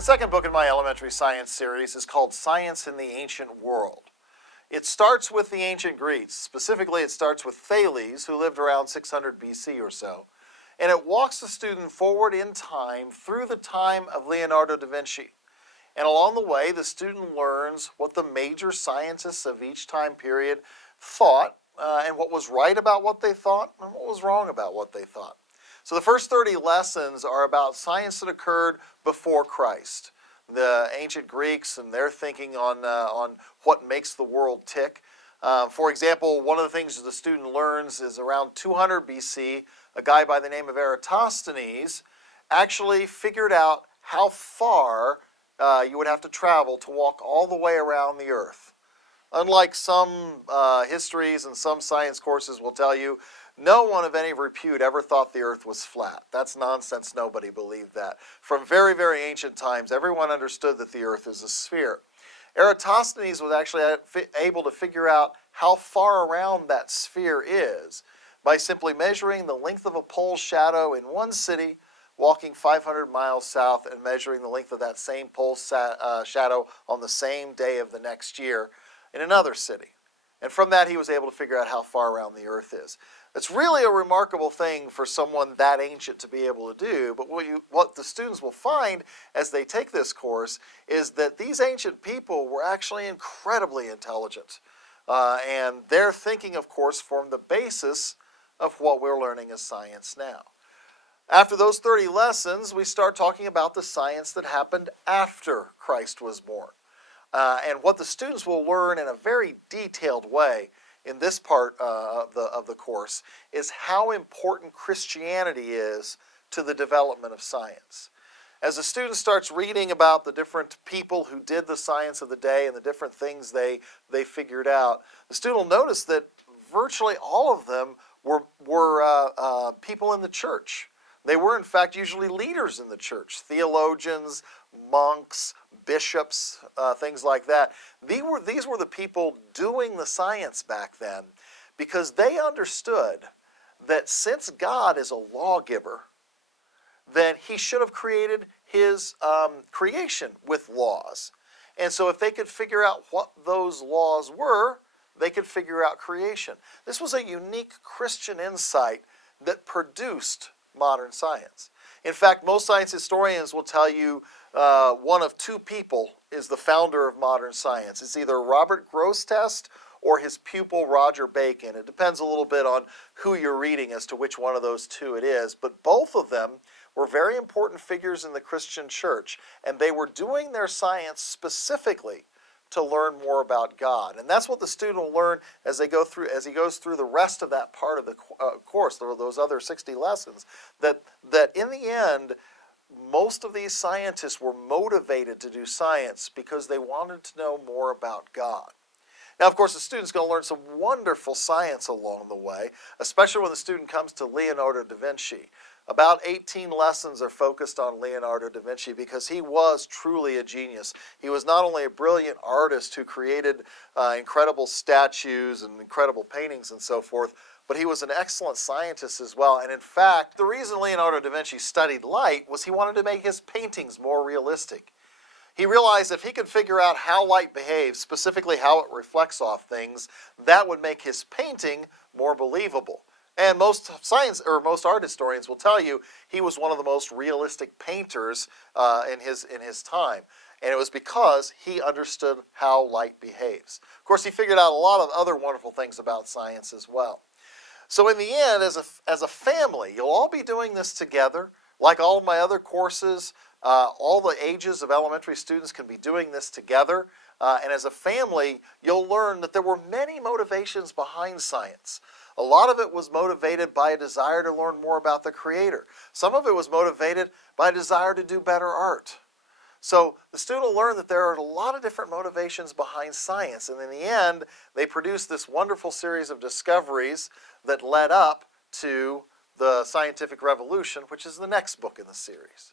The second book in my elementary science series is called Science in the Ancient World. It starts with the ancient Greeks. Specifically, it starts with Thales, who lived around 600 BC or so. And it walks the student forward in time through the time of Leonardo da Vinci. And along the way, the student learns what the major scientists of each time period thought, and what was right about what they thought, and what was wrong about what they thought. So the first 30 lessons are about science that occurred before Christ. The ancient Greeks and their thinking on what makes the world tick. For example, one of the things the student learns is around 200 BC, a guy by the name of Eratosthenes actually figured out how far you would have to travel to walk all the way around the earth. Unlike some histories and some science courses will tell you, no one of any repute ever thought the earth was flat. That's nonsense. Nobody believed that. From very, very ancient times, everyone understood that the earth is a sphere. Eratosthenes was actually able to figure out how far around that sphere is by simply measuring the length of a pole's shadow in one city, walking 500 miles south, and measuring the length of that same pole's shadow on the same day of the next year in another city. And from that, he was able to figure out how far around the earth is. It's really a remarkable thing for someone that ancient to be able to do, but what the students will find as they take this course is that these ancient people were actually incredibly intelligent. And their thinking, of course, formed the basis of what we're learning as science now. After those 30 lessons, we start talking about the science that happened after Christ was born. And what the students will learn in a very detailed way in this part of the course is how important Christianity is to the development of science. As the student starts reading about the different people who did the science of the day and the different things they figured out, the student will notice that virtually all of them were people in the church. They were, in fact, usually leaders in the church, theologians, monks, bishops, things like that. These were the people doing the science back then because they understood that since God is a lawgiver, then he should have created his creation with laws. And so if they could figure out what those laws were, they could figure out creation. This was a unique Christian insight that produced modern science. In fact, most science historians will tell you one of two people is the founder of modern science. It's either Robert Grosseteste or his pupil Roger Bacon. It depends a little bit on who you're reading as to which one of those two it is, but both of them were very important figures in the Christian church, and they were doing their science specifically to learn more about God. And that's what the student will learn as he goes through the rest of that part of the course, those other 60 lessons, that in the end, most of these scientists were motivated to do science because they wanted to know more about God. Now, of course, the student's going to learn some wonderful science along the way, especially when the student comes to Leonardo da Vinci. About 18 lessons are focused on Leonardo da Vinci because he was truly a genius. He was not only a brilliant artist who created incredible statues and incredible paintings and so forth, but he was an excellent scientist as well. And in fact, the reason Leonardo da Vinci studied light was he wanted to make his paintings more realistic. He realized if he could figure out how light behaves, specifically how it reflects off things, that would make his painting more believable. And most art historians will tell you he was one of the most realistic painters in his time. And it was because he understood how light behaves. Of course, he figured out a lot of other wonderful things about science as well. So in the end, as a family, you'll all be doing this together. Like all of my other courses, all the ages of elementary students can be doing this together. And as a family, you'll learn that there were many motivations behind science. A lot of it was motivated by a desire to learn more about the Creator. Some of it was motivated by a desire to do better art. So the student will learn that there are a lot of different motivations behind science. And in the end, they produce this wonderful series of discoveries that led up to the scientific revolution, which is the next book in the series.